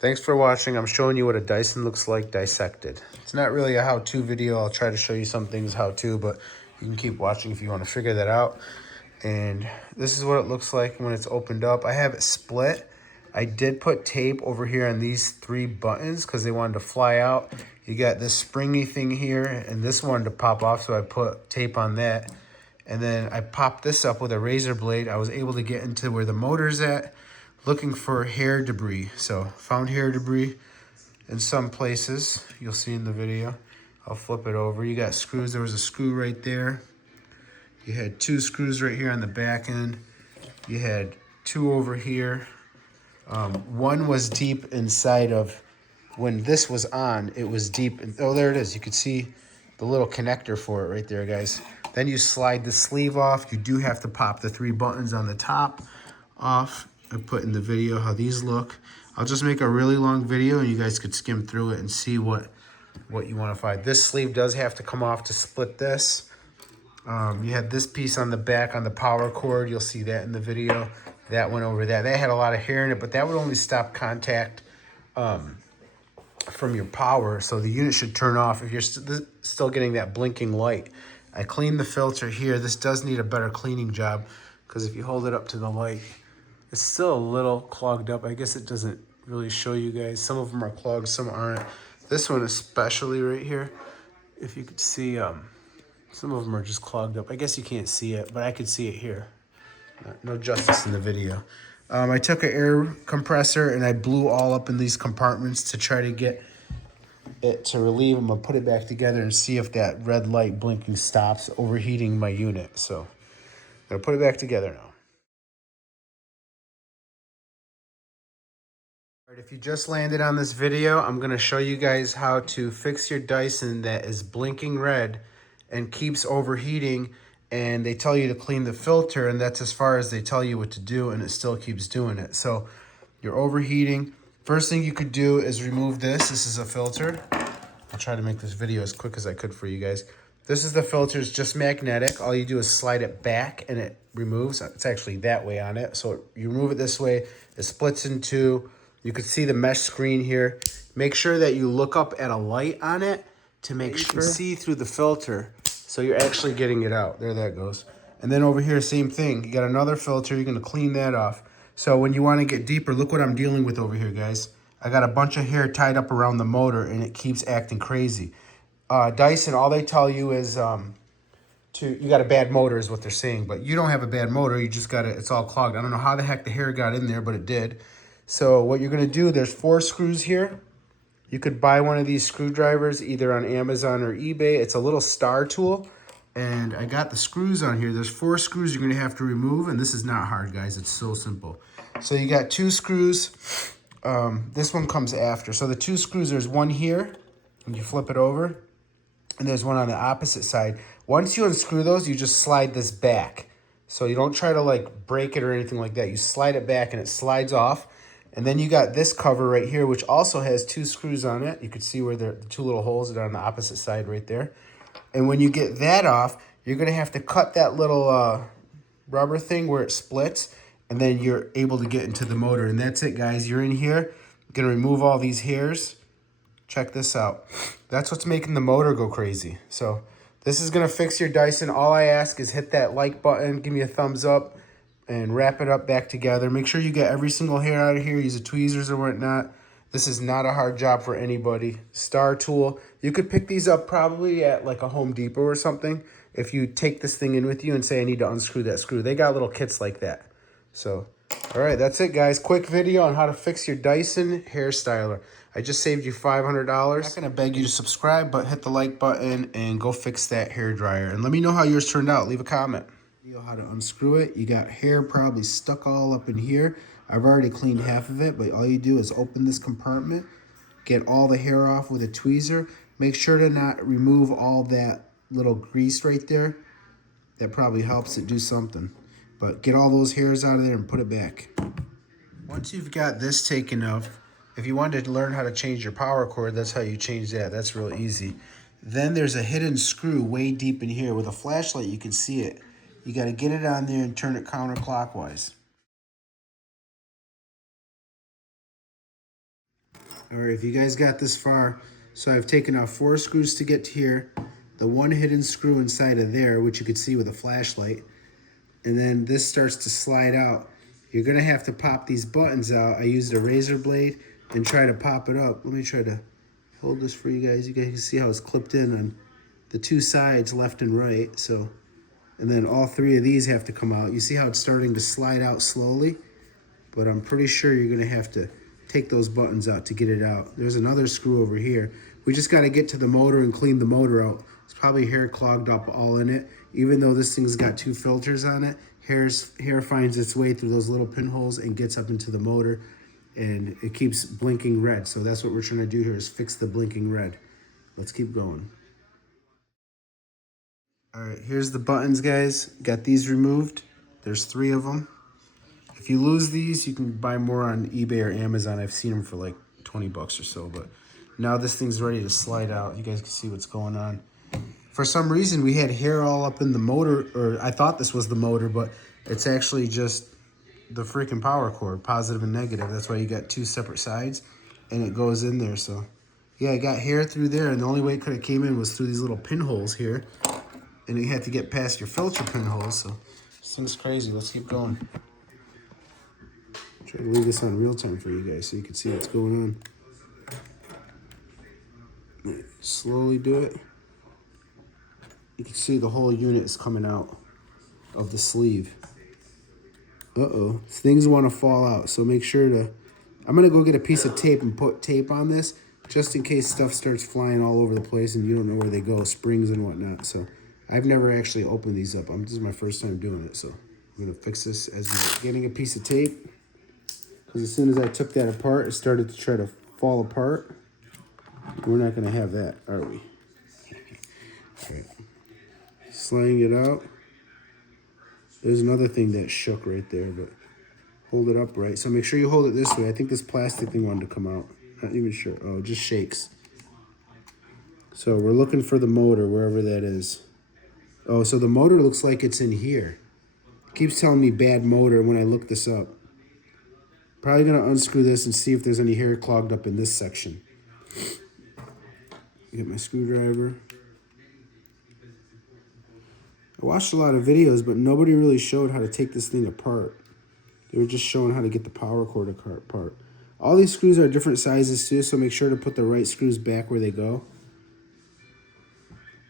Thanks for watching. I'm showing you what a Dyson looks like dissected. It's not really a how-to video. I'll try to show you some things how-to, but you can keep watching if you want to figure that out. And this is what it looks like when it's opened up. I have it split. I did put tape over here on these 3 buttons because they wanted to fly out. You got this springy thing here, and this wanted to pop off, so I put tape on that. And then I popped this up with a razor blade. I was able to get into where the motor's at, looking for hair debris. So found hair debris in some places. You'll see in the video. I'll flip it over. You got screws. There was a screw right there. You had 2 screws right here on the back end. You had 2 over here. One was deep inside of, when this was on, it was deep. Oh, there it is. You could see the little connector for it right there, guys. Then you slide the sleeve off. You do have to pop the 3 buttons on the top off. I put in the video how these look. I'll just make a really long video and you guys could skim through it and see what you want to find. This sleeve does have to come off to split this. You had this piece on the back on the power cord. You'll see that in the video. That went over that. That had a lot of hair in it, but that would only stop contact from your power. So the unit should turn off if you're still getting that blinking light. I cleaned the filter here. This does need a better cleaning job because if you hold it up to the light, it's still a little clogged up. I guess it doesn't really show you guys. Some of them are clogged, some aren't. This one especially right here, if you could see, some of them are just clogged up. I guess you can't see it, but I could see it here. No justice in the video. I took an air compressor and I blew all up in these compartments to try to get it to relieve. I'm gonna put it back together and see if that red light blinking stops overheating my unit. So I'm gonna put it back together now. All right, if you just landed on this video, I'm gonna show you guys how to fix your Dyson that is blinking red and keeps overheating, and they tell you to clean the filter, and that's as far as they tell you what to do, and it still keeps doing it. So you're overheating. First thing you could do is remove this. This is a filter. I'll try to make this video as quick as I could for you guys. This is the filter. It's just magnetic. All you do is slide it back and it removes. It's actually that way on it. So you remove it this way. It splits in 2. You can see the mesh screen here. Make sure that you look up at a light on it to make sure you see through the filter. So you're actually getting it out. There that goes. And then over here, same thing. You got another filter. You're going to clean that off. So when you want to get deeper, look what I'm dealing with over here, guys. I got a bunch of hair tied up around the motor and it keeps acting crazy. Dyson, all they tell you is you got a bad motor is what they're saying, but you don't have a bad motor. You just got it. It's all clogged. I don't know how the heck the hair got in there, but it did. So what you're going to do, there's 4 screws here. You could buy one of these screwdrivers either on Amazon or eBay. It's a little star tool. And I got the screws on here. There's 4 screws you're going to have to remove. And this is not hard, guys. It's so simple. So you got 2 screws. This one comes after. So the 2 screws, there's one here. And you flip it over. And there's one on the opposite side. Once you unscrew those, you just slide this back. So you don't try to like break it or anything like that. You slide it back and it slides off. And then you got this cover right here, which also has 2 screws on it. You can see where the 2 little holes that are on the opposite side right there. And when you get that off, you're going to have to cut that little rubber thing where it splits. And then you're able to get into the motor. And that's it, guys. You're in here. You're going to remove all these hairs. Check this out. That's what's making the motor go crazy. So this is going to fix your Dyson. All I ask is hit that like button. Give me a thumbs up. And wrap it up back together. Make sure you get every single hair out of here. Use the tweezers or whatnot. This is not a hard job for anybody. Star tool. You could pick these up probably at like a Home Depot or something. If you take this thing in with you and say, I need to unscrew that screw. They got little kits like that. So, all right, that's it, guys. Quick video on how to fix your Dyson hair styler. I just saved you $500. I'm not going to beg you to subscribe, but hit the like button and go fix that hair dryer. And let me know how yours turned out. Leave a comment. How to unscrew it. You got hair probably stuck all up in here. I've already cleaned half of it, but all you do is open this compartment, get all the hair off with a tweezer. Make sure to not remove all that little grease right there. That probably helps it do something. But get all those hairs out of there and put it back. Once you've got this taken off, if you wanted to learn how to change your power cord, that's how you change that. That's real easy. Then there's a hidden screw way deep in here. With a flashlight, you can see it. You got to get it on there and turn it counterclockwise. All right, if you guys got this far, so I've taken out 4 screws to get to here, the one hidden screw inside of there, which you could see with a flashlight, and then this starts to slide out. You're gonna have to pop these buttons out. I used a razor blade and try to pop it up. Let me try to hold this for you guys. You guys can see how it's clipped in on the 2 sides, left and right. So, and then all 3 of these have to come out. You see how it's starting to slide out slowly? But I'm pretty sure you're gonna have to take those buttons out to get it out. There's another screw over here. We just gotta get to the motor and clean the motor out. It's probably hair clogged up all in it. Even though this thing's got 2 filters on it, hair finds its way through those little pinholes and gets up into the motor, and it keeps blinking red. So that's what we're trying to do here, is fix the blinking red. Let's keep going. All right, here's the buttons, guys. Got these removed. There's 3 of them. If you lose these, you can buy more on eBay or Amazon. I've seen them for like 20 bucks or so, but now this thing's ready to slide out. You guys can see what's going on. For some reason, we had hair all up in the motor, or I thought this was the motor, but it's actually just the freaking power cord, positive and negative. That's why you got 2 separate sides, and it goes in there. So yeah, I got hair through there, and the only way it could have came in was through these little pinholes here, and you had to get past your filter pinholes. So this thing's crazy. Let's keep going. Try to leave this on real time for you guys so you can see what's going on. Slowly do it. You can see the whole unit is coming out of the sleeve. Uh-oh, things want to fall out, so make sure to... I'm going to go get a piece of tape and put tape on this, just in case stuff starts flying all over the place and you don't know where they go, springs and whatnot. So I've never actually opened these up. This is my first time doing it, so I'm going to fix this as we're getting a piece of tape. Because as soon as I took that apart, it started to try to fall apart. We're not going to have that, are we? All right. Sliding it out. There's another thing that shook right there, but hold it upright. So make sure you hold it this way. I think this plastic thing wanted to come out. Not even sure. Oh, it just shakes. So we're looking for the motor, wherever that is. Oh, so the motor looks like it's in here. It keeps telling me bad motor when I look this up. Probably gonna unscrew this and see if there's any hair clogged up in this section. Get my screwdriver. I watched a lot of videos, but nobody really showed how to take this thing apart. They were just showing how to get the power cord apart. All these screws are different sizes too, so make sure to put the right screws back where they go.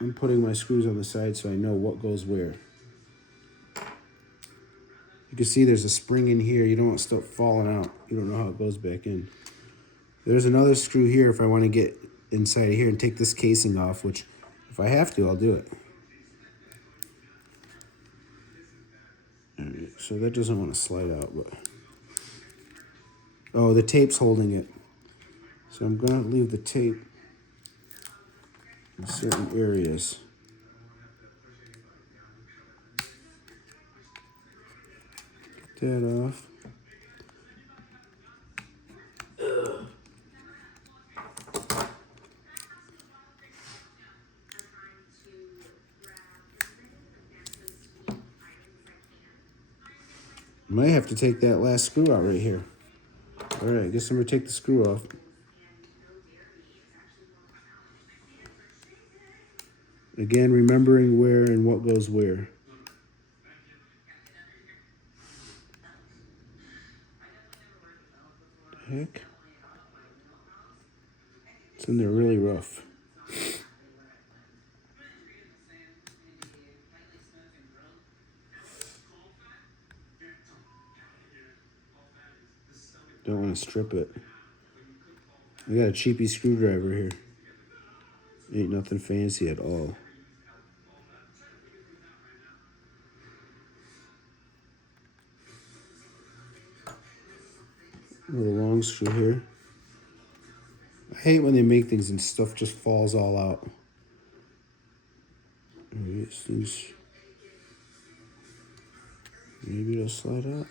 I'm putting my screws on the side so I know what goes where. You can see there's a spring in here. You don't want stuff falling out. You don't know how it goes back in. There's another screw here if I want to get inside of here and take this casing off, which if I have to, I'll do it. All right, so that doesn't want to slide out, but... Oh, the tape's holding it. So I'm going to leave the tape in certain areas. Get that off. Might have to take that last screw out right here. All right, I guess I'm gonna take the screw off. Again, remembering where and what goes where. Heck? It's in there really rough. Don't want to strip it. I got a cheapy screwdriver here. Ain't nothing fancy at all. A little long screw here. I hate when they make things and stuff just falls all out. Alright, things. Maybe it'll slide out.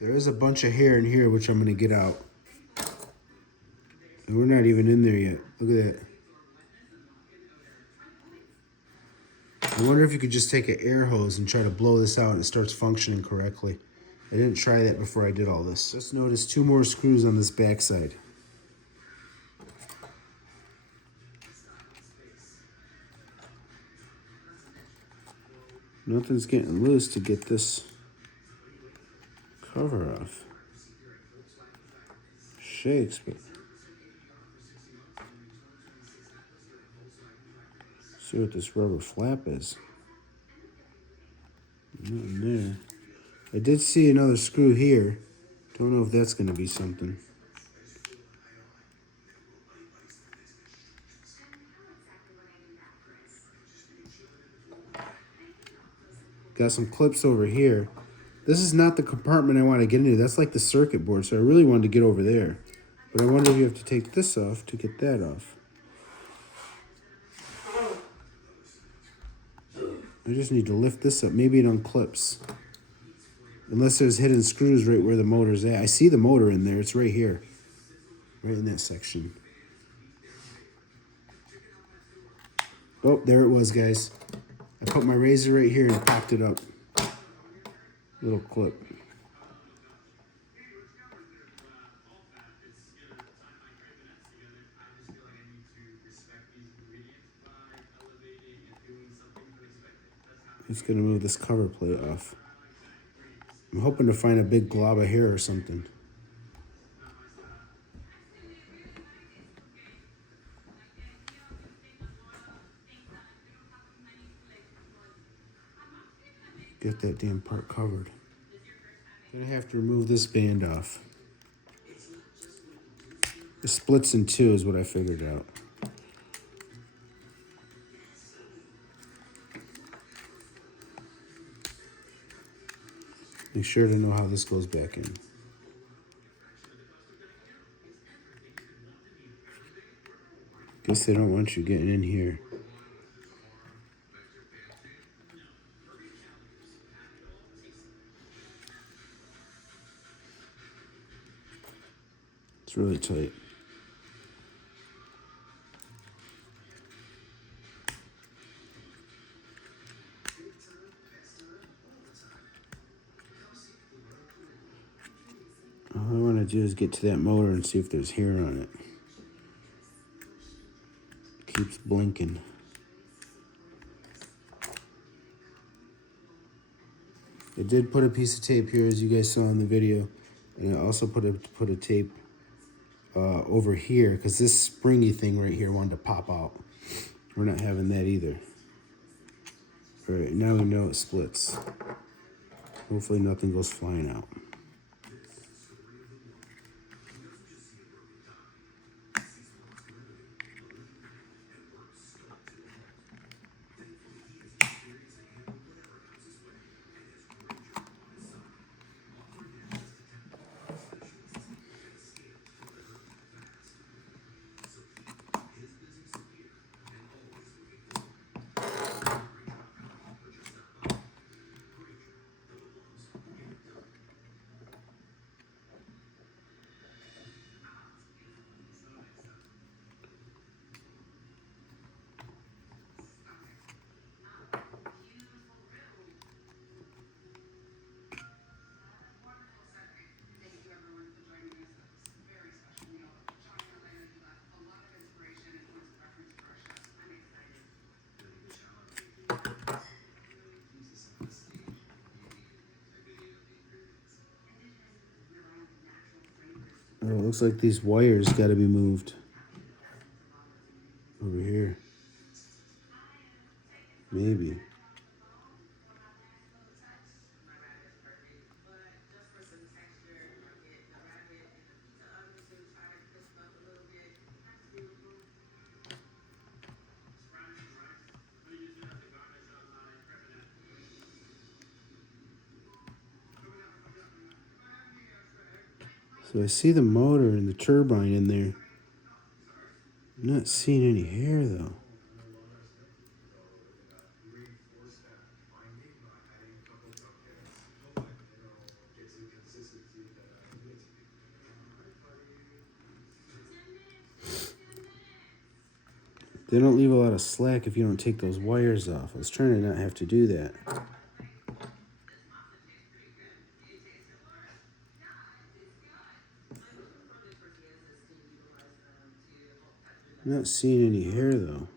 There is a bunch of hair in here which I'm going to get out. And we're not even in there yet. Look at that. I wonder if you could just take an air hose and try to blow this out and it starts functioning correctly. I didn't try that before I did all this. Just noticed 2 more screws on this back side. Nothing's getting loose to get this cover off. Shakes, but see what this rubber flap is. Nothing there. I did see another screw here. Don't know if that's going to be something. Got some clips over here. This is not the compartment I want to get into. That's like the circuit board, so I really wanted to get over there. But I wonder if you have to take this off to get that off. I just need to lift this up. Maybe it unclips. Unless there's hidden screws right where the motor's at. I see the motor in there. It's right here. Right in that section. Oh, there it was, guys. I put my razor right here and popped it up. Little clip. Just gonna move this cover plate off. I'm hoping to find a big glob of hair or something. Get that damn part covered. Gonna have to remove this band off. It splits in 2 is what I figured out. Make sure to know how this goes back in. Guess they don't want you getting in here. It's really tight. All I want to do is get to that motor and see if there's hair on it. Keeps blinking. I did put a piece of tape here, as you guys saw in the video, and I also put a tape over here because this springy thing right here wanted to pop out. We're not having that either. All right, now we know it splits. Hopefully nothing goes flying out. Oh, it looks like these wires got to be moved over here. Maybe. So I see the motor and the turbine in there. I'm not seeing any hair though. They don't leave a lot of slack if you don't take those wires off. I was trying to not have to do that. I'm not seeing any hair though.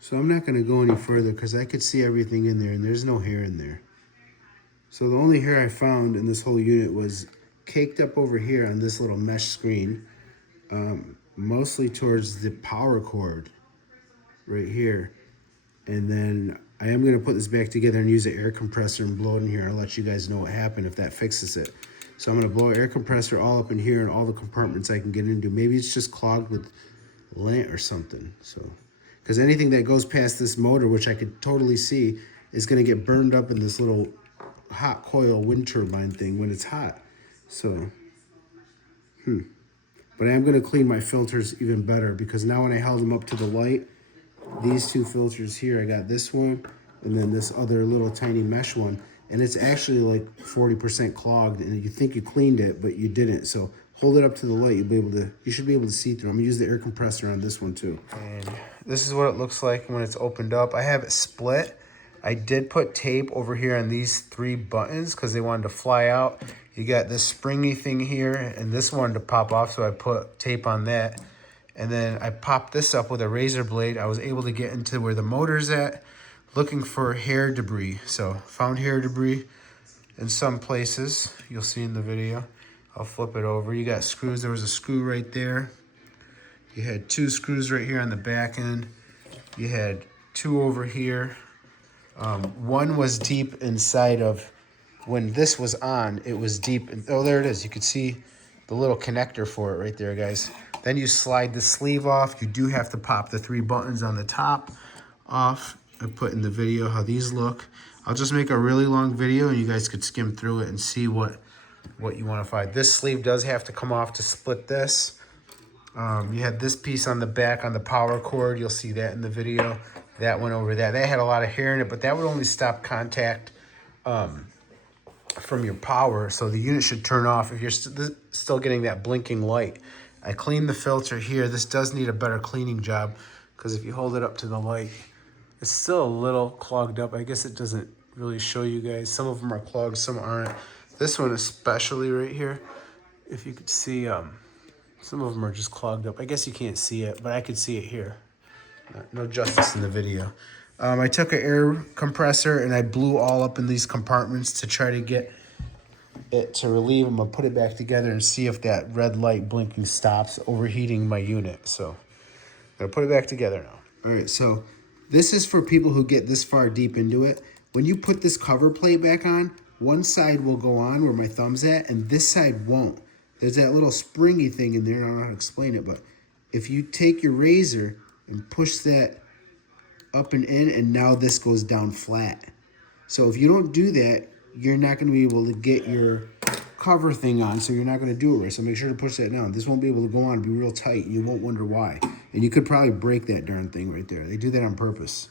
So I'm not going to go any further because I could see everything in there and there's no hair in there. So the only hair I found in this whole unit was caked up over here on this little mesh screen, mostly towards the power cord right here. And then I am going to put this back together and use an air compressor and blow it in here. I'll let you guys know what happened if that fixes it. So I'm going to blow an air compressor all up in here and all the compartments I can get into. Maybe it's just clogged with lint or something. So, because anything that goes past this motor, which I could totally see, is going to get burned up in this little hot coil wind turbine thing when it's hot. So, but I am going to clean my filters even better because now when I held them up to the light, these two filters here, I got this one and then this other little tiny mesh one, and it's actually like 40% clogged, and you think you cleaned it, but you didn't. So hold it up to the light, you should be able to see through. I'm gonna use the air compressor on this one too. And this is what it looks like when it's opened up. I have it split. I did put tape over here on these 3 buttons because they wanted to fly out. You got this springy thing here, and this wanted to pop off, so I put tape on that. And then I popped this up with a razor blade. I was able to get into where the motor's at, looking for hair debris. So found hair debris in some places. You'll see in the video. I'll flip it over. You got screws. There was a screw right there. You had 2 screws right here on the back end. You had 2 over here. One was deep inside of, when this was on, it was deep. Oh, there it is. You could see the little connector for it right there, guys. Then you slide the sleeve off. You do have to pop the 3 buttons on the top off. I put in the video how these look. I'll just make a really long video and you guys could skim through it and see what you want to find. This sleeve does have to come off to split this. You had this piece on the back on the power cord. You'll see that in the video. That went over that. That had a lot of hair in it, but that would only stop contact from your power. So the unit should turn off if you're still getting that blinking light. I cleaned the filter here. This does need a better cleaning job because if you hold it up to the light, it's still a little clogged up. I guess it doesn't really show you guys. Some of them are clogged, some aren't. This one especially right here, if you could see, some of them are just clogged up. I guess you can't see it, but I could see it here. No justice in the video. I took an air compressor and I blew all up in these compartments to try to get it to relieve them. I'll put it back together and see if that red light blinking stops overheating my unit. So I'm gonna put it back together now. All right, so this is for people who get this far deep into it. When you put this cover plate back on, one side will go on where my thumb's at and this side won't. There's that little springy thing in there. I don't know how to explain it, but if you take your razor and push that up and in, and now this goes down flat. So if you don't do that, you're not going to be able to get your cover thing on, so you're not going to do it right. So make sure to push that down. This won't be able to go on and be real tight, and you won't wonder why. And you could probably break that darn thing right there. They do that on purpose.